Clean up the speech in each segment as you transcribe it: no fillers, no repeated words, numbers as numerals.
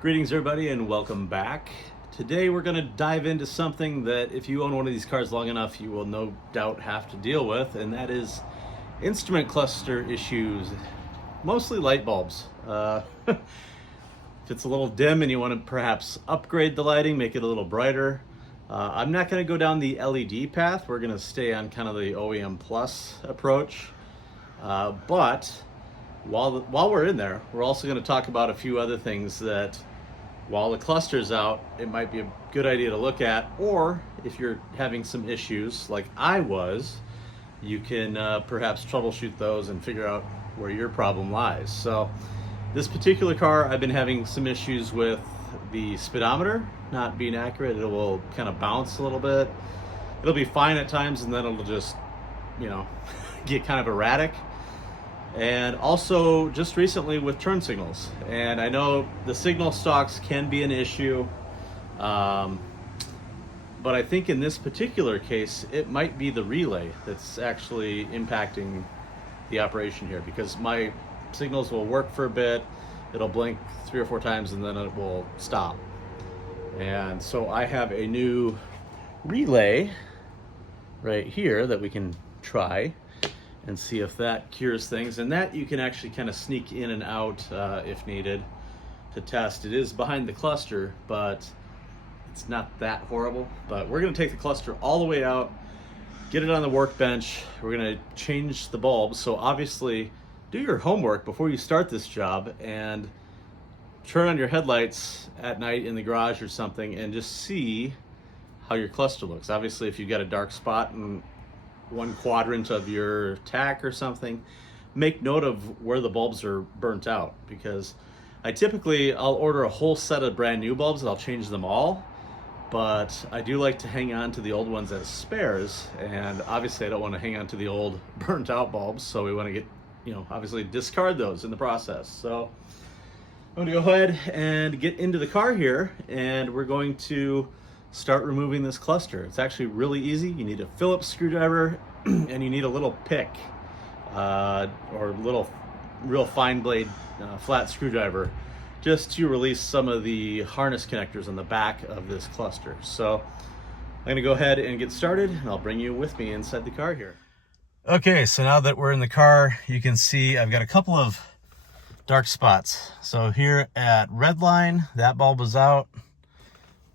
Greetings everybody and welcome back. Today we're going to dive into something that if you own one of these cars long enough you will no doubt have to deal with, and that is instrument cluster issues, mostly light bulbs. If it's a little dim and you want to perhaps upgrade the lighting, make it a little brighter. I'm not going to go down the LED path. We're going to stay on kind of the OEM Plus approach. But while we're in there, we're also going to talk about a few other things that, while the cluster's out, it might be a good idea to look at, or if you're having some issues like I was, you can perhaps troubleshoot those and figure out where your problem lies. So this particular car, I've been having some issues with the speedometer not being accurate. It will kind of bounce a little bit. It'll be fine at times and then it'll just, get kind of erratic. And also just recently with turn signals. And I know the signal stalks can be an issue, but I think in this particular case, it might be the relay that's actually impacting the operation here, because my signals will work for a bit, it'll blink 3 or 4 times and then it will stop. And so I have a new relay right here that we can try and see if that cures things, and that you can actually kind of sneak in and out if needed to test. It is behind the cluster, but it's not that horrible. But we're going to take the cluster all the way out, get it on the workbench. We're going to change the bulbs. So obviously do your homework before you start this job and turn on your headlights at night in the garage or something and just see how your cluster looks. Obviously if you've got a dark spot in one quadrant of your tack or something, make note of where the bulbs are burnt out, because I'll order a whole set of brand new bulbs and I'll change them all, but I do like to hang on to the old ones as spares, and obviously I don't want to hang on to the old burnt out bulbs, so we want to get, obviously discard those in the process. So I'm going to go ahead and get into the car here, and we're going to start removing this cluster. It's actually really easy. You need a Phillips screwdriver and you need a little pick or little real fine blade flat screwdriver just to release some of the harness connectors on the back of this cluster. So I'm going to go ahead and get started, and I'll bring you with me inside the car here. Okay, so now that we're in the car, you can see I've got a couple of dark spots. So here at red line, that bulb is out.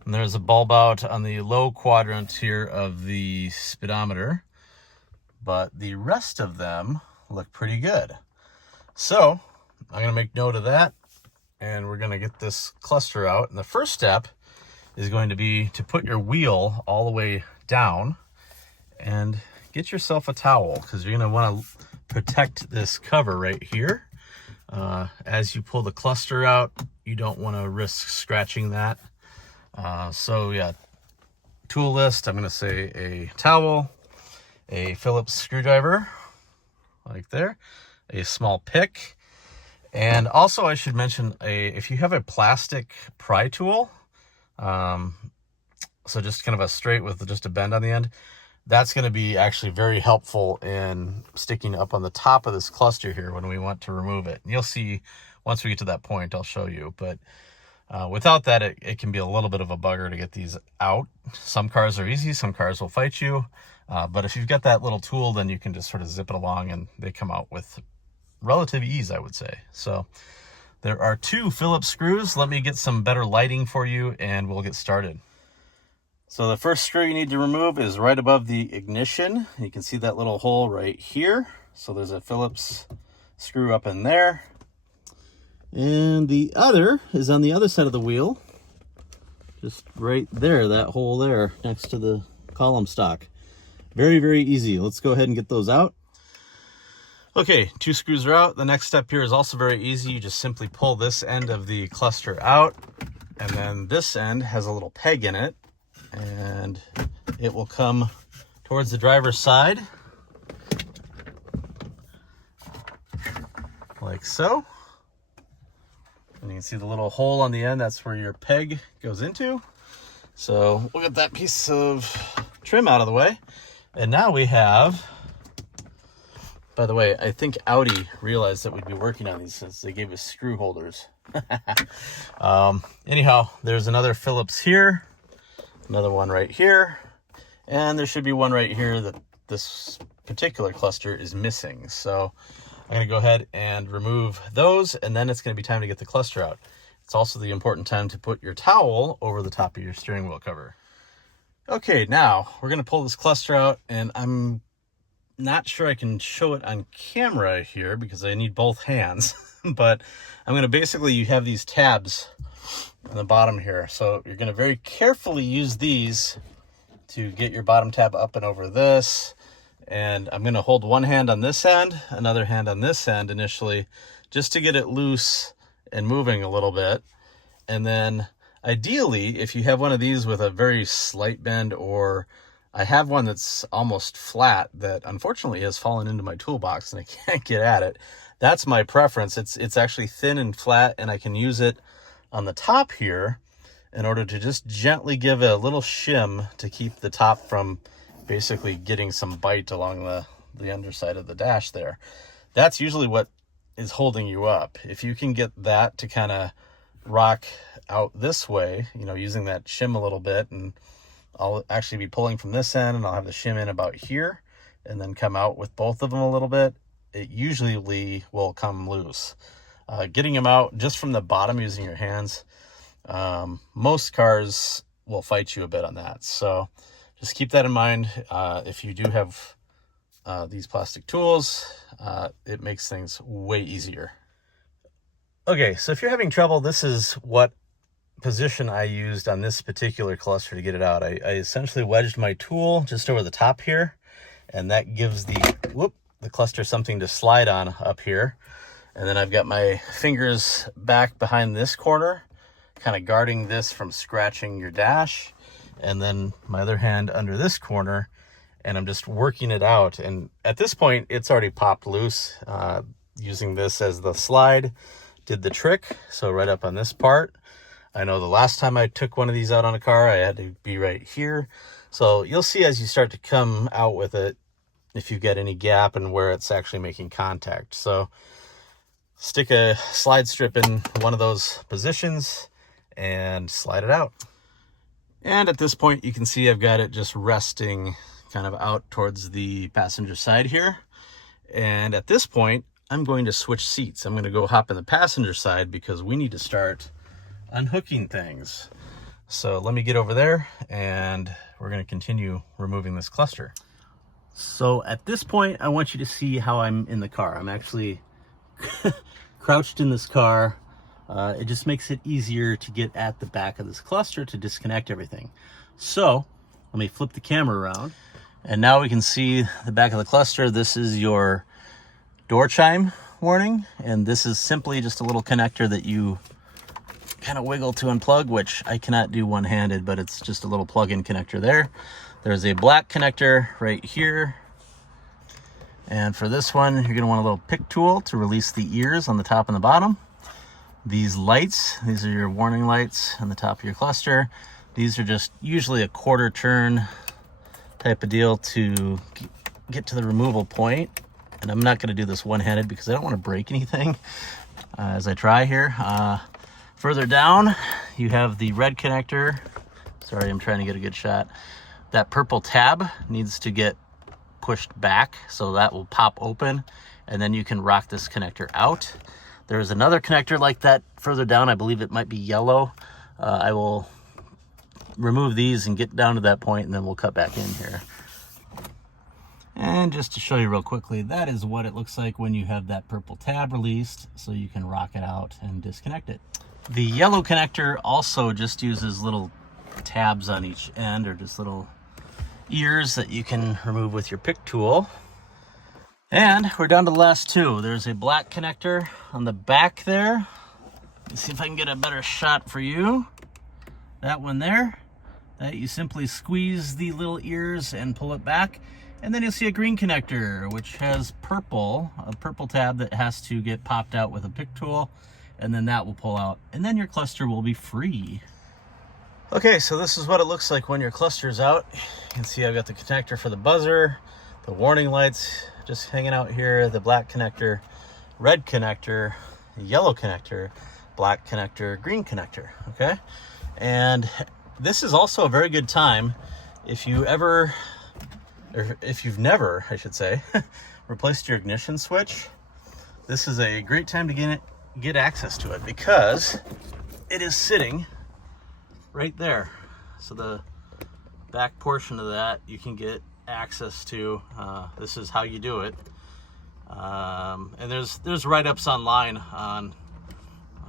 And there's a bulb out on the low quadrant here of the speedometer, but the rest of them look pretty good. So I'm going to make note of that, and we're going to get this cluster out. And the first step is going to be to put your wheel all the way down and get yourself a towel, because you're going to want to protect this cover right here. As you pull the cluster out, you don't want to risk scratching that. So yeah, tool list, I'm going to say a towel, a Phillips screwdriver, like there, a small pick, and also I should mention if you have a plastic pry tool, so just kind of a straight with just a bend on the end, that's going to be actually very helpful in sticking up on the top of this cluster here when we want to remove it. And you'll see once we get to that point, I'll show you, but without that, it can be a little bit of a bugger to get these out. Some cars are easy, some cars will fight you. But if you've got that little tool, then you can just sort of zip it along and they come out with relative ease, I would say. So there are 2 Phillips screws. Let me get some better lighting for you and we'll get started. So the first screw you need to remove is right above the ignition. You can see that little hole right here. So there's a Phillips screw up in there. And the other is on the other side of the wheel, just right there, that hole there next to the column stock. Very, very easy. Let's go ahead and get those out. Okay, 2 screws are out. The next step here is also very easy. You just simply pull this end of the cluster out, and then this end has a little peg in it, and it will come towards the driver's side, like so. And you can see the little hole on the end, that's where your peg goes into. So we'll get that piece of trim out of the way. And now we have By the way, I think Audi realized that we'd be working on these since they gave us screw holders. Anyhow, there's another Phillips here, another one right here, and there should be one right here that this particular cluster is missing. So I'm going to go ahead and remove those, and then it's going to be time to get the cluster out. It's also the important time to put your towel over the top of your steering wheel cover. Okay, now we're going to pull this cluster out, and I'm not sure I can show it on camera here because I need both hands. But I'm going to basically, you have these tabs on the bottom here. So you're going to very carefully use these to get your bottom tab up and over this. And I'm going to hold one hand on this end, another hand on this end initially, just to get it loose and moving a little bit. And then ideally, if you have one of these with a very slight bend, or I have one that's almost flat that unfortunately has fallen into my toolbox and I can't get at it. That's my preference. It's actually thin and flat, and I can use it on the top here in order to just gently give it a little shim to keep the top from basically getting some bite along the underside of the dash there. That's usually what is holding you up. If you can get that to kind of rock out this way, you know, using that shim a little bit, and I'll actually be pulling from this end and I'll have the shim in about here and then come out with both of them a little bit, it usually will come loose. Getting them out just from the bottom using your hands, most cars will fight you a bit on that. So just keep that in mind. If you do have these plastic tools, it makes things way easier. Okay, so if you're having trouble, this is what position I used on this particular cluster to get it out. I essentially wedged my tool just over the top here, and that gives the cluster something to slide on up here. And then I've got my fingers back behind this corner, kind of guarding this from scratching your dash, and then my other hand under this corner, and I'm just working it out. And at this point, it's already popped loose. Using this as the slide did the trick. So right up on this part. I know the last time I took one of these out on a car, I had to be right here. So you'll see as you start to come out with it, if you get any gap and where it's actually making contact. So stick a slide strip in one of those positions and slide it out. And at this point, you can see I've got it just resting kind of out towards the passenger side here. And at this point, I'm going to switch seats. I'm going to go hop in the passenger side because we need to start unhooking things. So let me get over there and we're going to continue removing this cluster. So at this point, I want you to see how I'm in the car. I'm actually crouched in this car. It just makes it easier to get at the back of this cluster to disconnect everything. So let me flip the camera around. And now we can see the back of the cluster. This is your door chime warning. And this is simply just a little connector that you kind of wiggle to unplug, which I cannot do one-handed, but it's just a little plug-in connector there. There's a black connector right here. And for this one, you're gonna want a little pick tool to release the ears on the top and the bottom. These lights, these are your warning lights on the top of your cluster. These are just usually a quarter turn type of deal to get to the removal point. And I'm not gonna do this one-handed because I don't wanna break anything as I try here. Further down, you have the red connector. Sorry, I'm trying to get a good shot. That purple tab needs to get pushed back, so that will pop open, and then you can rock this connector out. There's another connector like that further down. I believe it might be yellow. I will remove these and get down to that point, and then we'll cut back in here. And just to show you real quickly, that is what it looks like when you have that purple tab released, so you can rock it out and disconnect it. The yellow connector also just uses little tabs on each end, or just little ears that you can remove with your pick tool. And we're down to the last two. There's a black connector on the back there. Let's see if I can get a better shot for you. That one there, that you simply squeeze the little ears and pull it back. And then you'll see a green connector, which has a purple tab that has to get popped out with a pick tool, and then that will pull out, and then your cluster will be free. Okay, so this is what it looks like when your cluster is out. You can see I've got the connector for the buzzer, the warning lights, just hanging out here, the black connector, red connector, yellow connector, black connector, green connector, okay? And this is also a very good time if you ever, or if you've never, I should say, replaced your ignition switch. This is a great time to get access to it because it is sitting right there. So the back portion of that you can get access to. This is how you do it. And there's write-ups online on,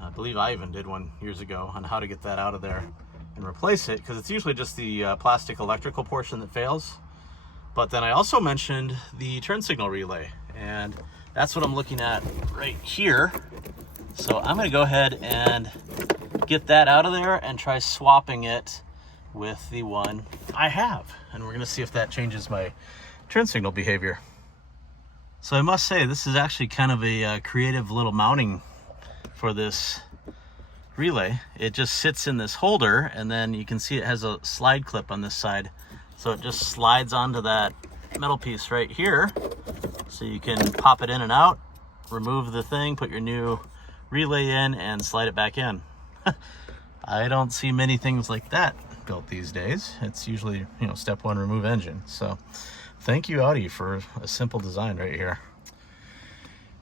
I believe I even did one years ago, on how to get that out of there and replace it, because it's usually just the plastic electrical portion that fails. But then I also mentioned the turn signal relay, and that's what I'm looking at right here. So I'm going to go ahead and get that out of there and try swapping it with the one I have, and we're going to see if that changes my turn signal behavior. So I must say, this is actually kind of a creative little mounting for this relay. It just sits in this holder, and then you can see it has a slide clip on this side. So it just slides onto that metal piece right here. So you can pop it in and out, remove the thing, put your new relay in, and slide it back in. I don't see many things like that built these days. It's usually, you know, step one, remove engine. So thank you, Audi, for a simple design right here.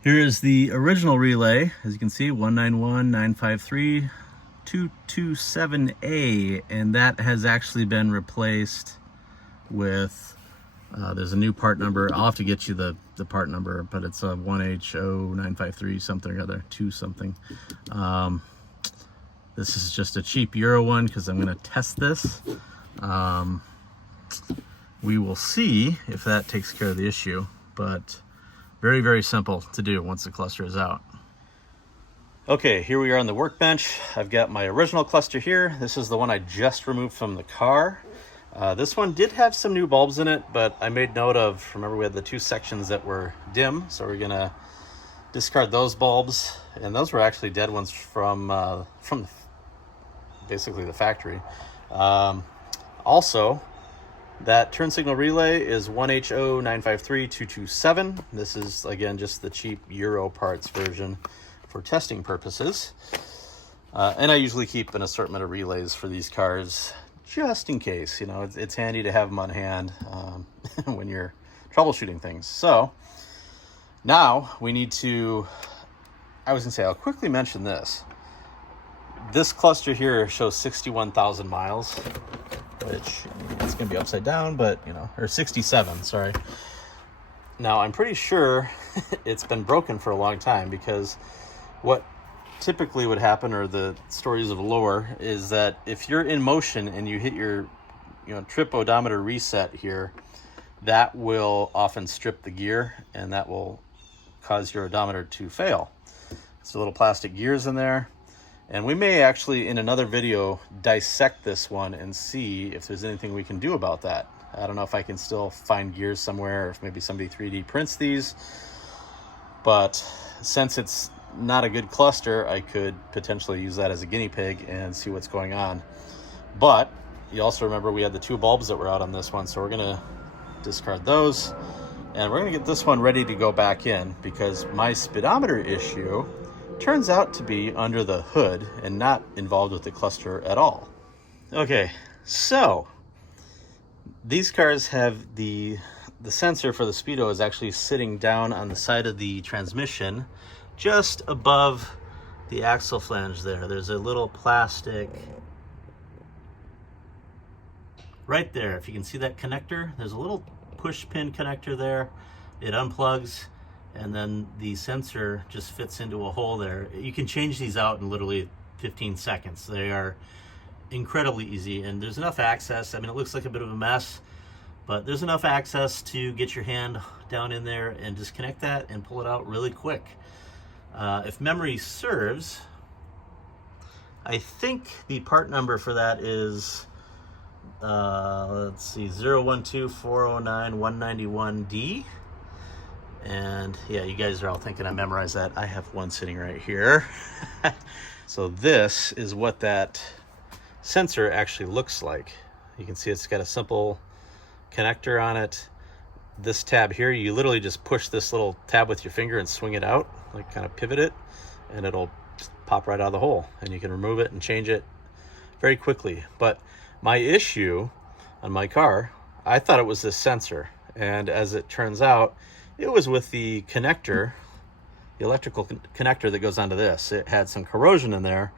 Here is the original relay. As you can see, 191953227A, and that has actually been replaced with, there's a new part number. I'll have to get you the part number, but it's a 1H0953 something or other, 2 something. This is just a cheap Euro one because I'm going to test this. We will see if that takes care of the issue, but very, very simple to do once the cluster is out. Okay, here we are on the workbench. I've got my original cluster here. This is the one I just removed from the car. This one did have some new bulbs in it, but I made note of, remember we had the 2 sections that were dim, so we're gonna discard those bulbs, and those were actually dead ones from basically the factory. Also, that turn signal relay is 1H09532227. This is, again, just the cheap Euro parts version for testing purposes. And I usually keep an assortment of relays for these cars just in case. You know, it's handy to have them on hand when you're troubleshooting things. So now we need to, I was gonna say, I'll quickly mention this. This cluster here shows 61,000 miles, which it's going to be upside down, but, you know, or 67, sorry. Now, I'm pretty sure it's been broken for a long time, because what typically would happen, or the stories of lore, is that if you're in motion and you hit your, you know, trip odometer reset here, that will often strip the gear, and that will cause your odometer to fail. It's little plastic gears in there. And we may actually, in another video, dissect this one and see if there's anything we can do about that. I don't know if I can still find gears somewhere, or if maybe somebody 3D prints these. But since it's not a good cluster, I could potentially use that as a guinea pig and see what's going on. But you also remember we had the 2 bulbs that were out on this one, so we're going to discard those. And we're going to get this one ready to go back in, because my speedometer issue turns out to be under the hood and not involved with the cluster at all. Okay, so these cars have the sensor for the Speedo is actually sitting down on the side of the transmission, just above the axle flange there. There's a little plastic right there. If you can see that connector, there's a little push pin connector there. It unplugs, and then the sensor just fits into a hole there. You can change these out in literally 15 seconds. They are incredibly easy, and there's enough access. I mean, it looks like a bit of a mess, but there's enough access to get your hand down in there and disconnect that and pull it out really quick. If memory serves, I think the part number for that is, let's see, 012409-191D. And yeah, you guys are all thinking I memorized that. I have one sitting right here. So this is what that sensor actually looks like. You can see it's got a simple connector on it. this tab here, you literally just push this little tab with your finger and swing it out, like kind of pivot it, and it'll pop right out of the hole, and you can remove it and change it very quickly. But my issue on my car, I thought it was this sensor, and as it turns out, it was with the connector, the electrical connector that goes onto this. It had some corrosion in there,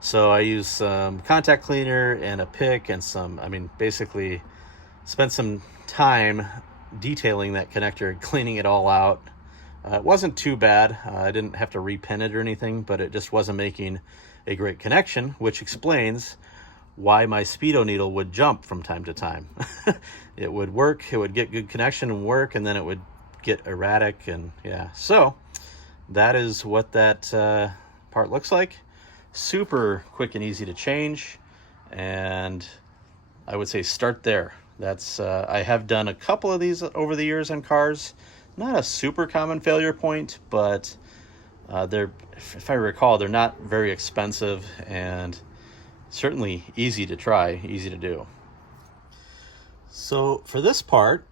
so I used some contact cleaner and a pick and some, basically spent some time detailing that connector, cleaning it all out. It wasn't too bad. I didn't have to repin it or anything, but it just wasn't making a great connection, which explains why my Speedo needle would jump from time to time. It would work, it would get good connection and work, and then it would get erratic, and yeah. So that is what that part looks like. Super quick and easy to change, and I would say start there. That's I have done a couple of these over the years on cars. Not a super common failure point, but they're, if I recall, they're not very expensive and certainly easy to try, easy to do. So for this part,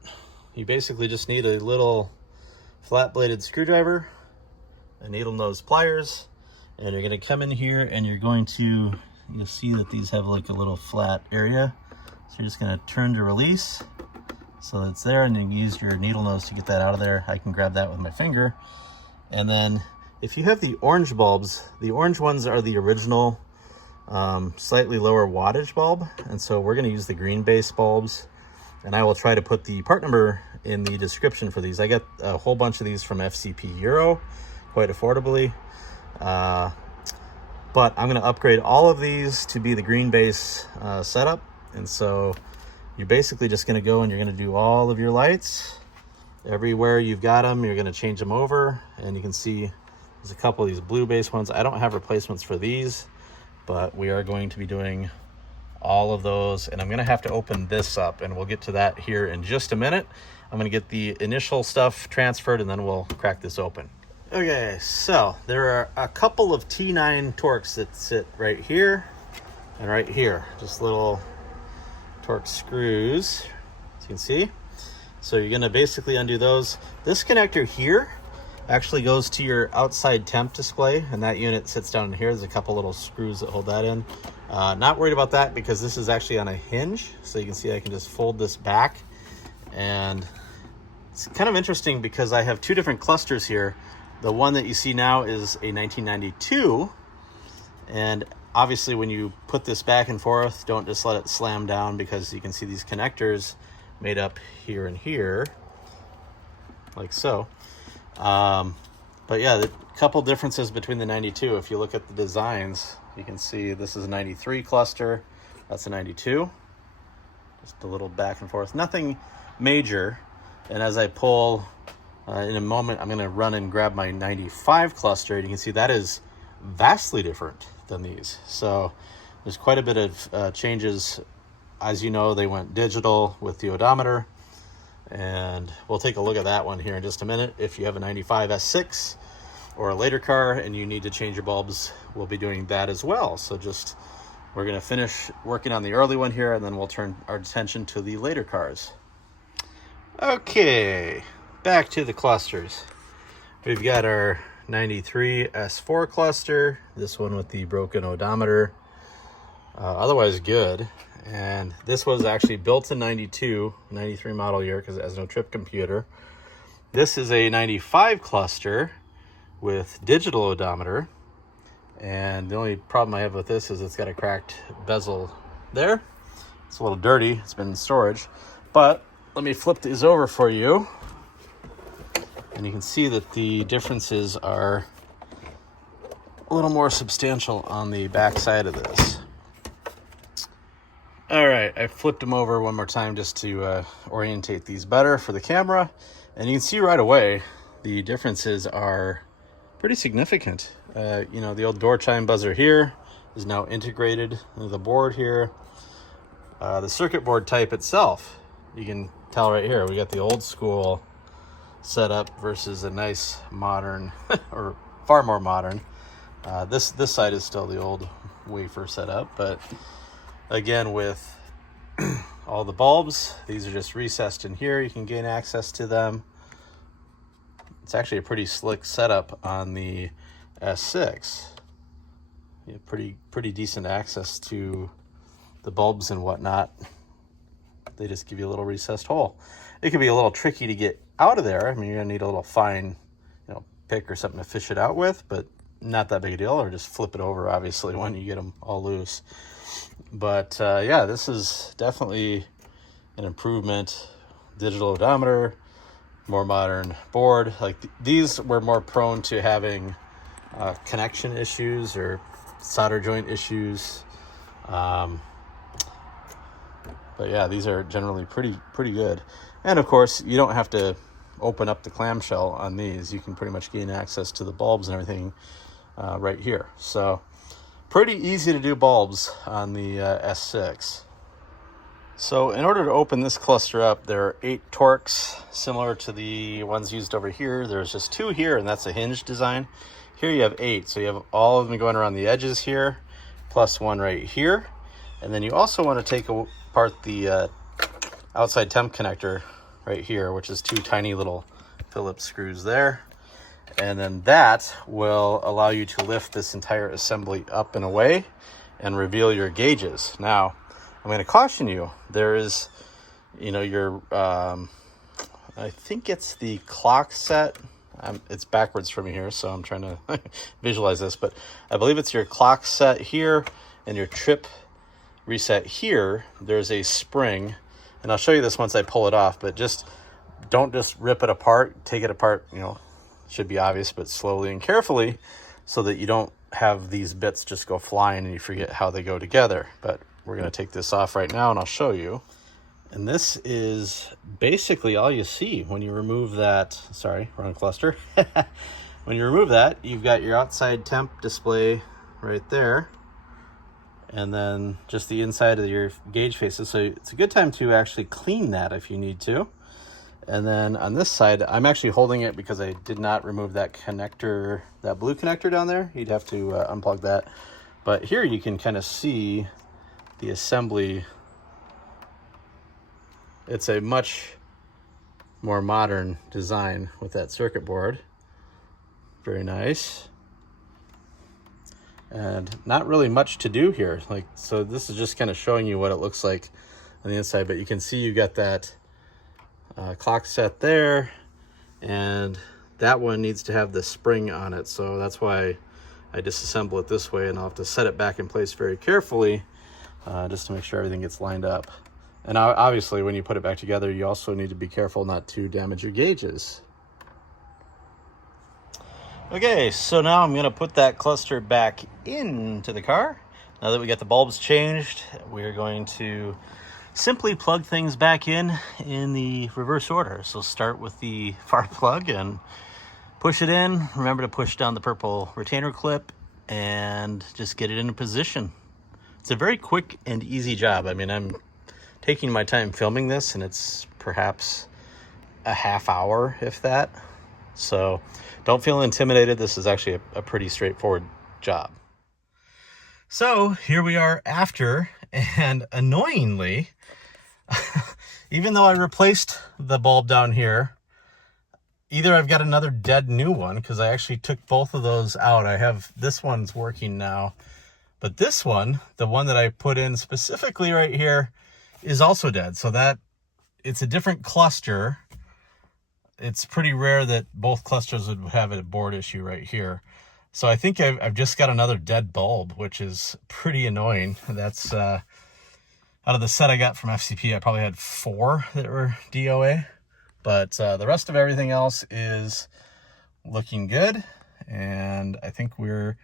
you basically just need a little flat-bladed screwdriver, a needle nose pliers, and you're going to come in here and you're going to, you'll see that these have like a little flat area. So you're just going to turn to release so that it's there, and then use your needle nose to get that out of there. I can grab that with my finger. And then if you have the orange bulbs, the orange ones are the original slightly lower wattage bulb, and so we're going to use the green base bulbs, and I will try to put the part number in the description for these. I got a whole bunch of these from FCP Euro quite affordably, but I'm going to upgrade all of these to be the green base setup. And so you're basically just going to go and you're going to do all of your lights everywhere you've got them. You're going to change them over, and you can see there's a couple of these blue base ones. I don't have replacements for these, but we are going to be doing all of those, and I'm going to have to open this up, and we'll get to that here in just a minute. I'm going to get the initial stuff transferred, and then we'll crack this open. Okay, so there are a couple of T9 Torx that sit right here and right here, just little Torx screws, as you can see. So you're going to basically undo those. This connector here actually goes to your outside temp display, and that unit sits down in here. There's a couple little screws that hold that in. Not worried about that because this is actually on a hinge, so you can see I can just fold this back. And it's kind of interesting because I have two different clusters here. The one that you see now is a 1992, and obviously when you put this back and forth, don't just let it slam down, because you can see these connectors made up here and here, like so. But yeah, the couple differences between the 92. If you look at the designs, you can see this is a 93 cluster, that's a 92. Just a little back and forth, nothing major. And as I pull, in a moment, I'm going to run and grab my 95 cluster. You can see that is vastly different than these. So there's quite a bit of changes. As you know, they went digital with the odometer, and we'll take a look at that one here in just a minute. If you have a 95 S6 or a later car and you need to change your bulbs, we'll be doing that as well. So just, we're going to finish working on the early one here, and then we'll turn our attention to the later cars. Okay, back to the clusters. We've got our 93 S4 cluster, this one with the broken odometer, otherwise good. And this was actually built in 92, 93 model year, because it has no trip computer. This is a 95 cluster with digital odometer, and the only problem I have with this is it's got a cracked bezel there. It's a little dirty, it's been in storage, but let me flip these over for you, and you can see that the differences are a little more substantial on the back side of this. All right, I flipped them over one more time just to orientate these better for the camera, and you can see right away the differences are pretty significant. You know, the old door chime buzzer here is now integrated into the board here. The circuit board type itself, you can tell right here, we got the old school setup versus a nice modern, or far more modern. This side is still the old wafer setup, but again, with all the bulbs. These are just recessed in here. You can gain access to them. It's actually a pretty slick setup on the S6. You have pretty decent access to the bulbs and whatnot. They just give you a little recessed hole. It can be a little tricky to get out of there. I mean, you're gonna need a little fine, pick or something to fish it out with, but not that big a deal, or just flip it over, obviously, when you get them all loose. But yeah, this is definitely an improvement. Digital odometer, more modern board. Like these were more prone to having connection issues or solder joint issues. But yeah, these are generally pretty good. And of course, you don't have to open up the clamshell on these. You can pretty much gain access to the bulbs and everything right here. So pretty easy to do bulbs on the S6. So in order to open this cluster up, there are 8 Torx, similar to the ones used over here. There's just 2 here, and that's a hinge design. Here you have 8, so you have all of them going around the edges here, plus 1 right here. And then you also want to take apart the outside temp connector right here, which is 2 tiny little Phillips screws there. And then that will allow you to lift this entire assembly up and away and reveal your gauges. Now, I'm going to caution you, there is, your, I think it's the clock set. It's backwards from here, so I'm trying to visualize this, but I believe it's your clock set here and your trip reset here. There's a spring, and I'll show you this once I pull it off, but don't just rip it apart. Take it apart, should be obvious, but slowly and carefully, so that you don't have these bits just go flying and you forget how they go together. But we're going to take this off right now and I'll show you. And this is basically all you see when you remove that. Sorry, wrong cluster. When you remove that, you've got your outside temp display right there, and then just the inside of your gauge faces. So it's a good time to actually clean that if you need to. And then on this side, I'm actually holding it because I did not remove that connector, that blue connector down there. You'd have to unplug that. But here you can kind of see the assembly. It's a much more modern design with that circuit board. Very nice. And not really much to do here. So this is just kind of showing you what it looks like on the inside, but you can see you got that clock set there, and that one needs to have the spring on it, so that's why I disassemble it this way, and I'll have to set it back in place very carefully just to make sure everything gets lined up. And obviously when you put it back together, you also need to be careful not to damage your gauges. Okay, so now I'm going to put that cluster back into the car. Now that we got the bulbs changed, we're going to simply plug things back in the reverse order. So start with the far plug and push it in. Remember to push down the purple retainer clip and just get it into position. It's a very quick and easy job. I mean, I'm taking my time filming this, and it's perhaps a half hour, if that. So don't feel intimidated. This is actually a pretty straightforward job. So here we are after, and annoyingly, even though I replaced the bulb down here, either I've got another dead new one, because I actually took both of those out. I have, this one's working now, but this one, the one that I put in specifically right here, is also dead. So that, it's a different cluster. It's pretty rare that both clusters would have a board issue right here. So I think I've just got another dead bulb, which is pretty annoying. That's out of the set I got from FCP, I probably had 4 that were DOA. But the rest of everything else is looking good. And I think we're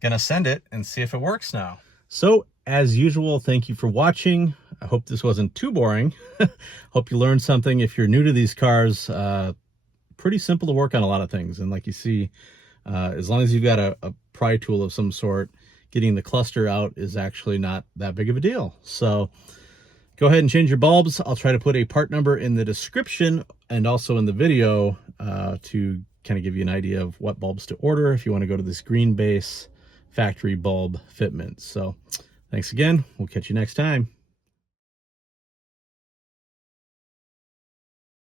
gonna send it and see if it works now. So as usual, thank you for watching. I hope this wasn't too boring. Hope you learned something. If you're new to these cars, pretty simple to work on a lot of things. And like you see, as long as you've got a pry tool of some sort, getting the cluster out is actually not that big of a deal. So go ahead and change your bulbs. I'll try to put a part number in the description and also in the video to kind of give you an idea of what bulbs to order if you want to go to this green base factory bulb fitment. So thanks again. We'll catch you next time.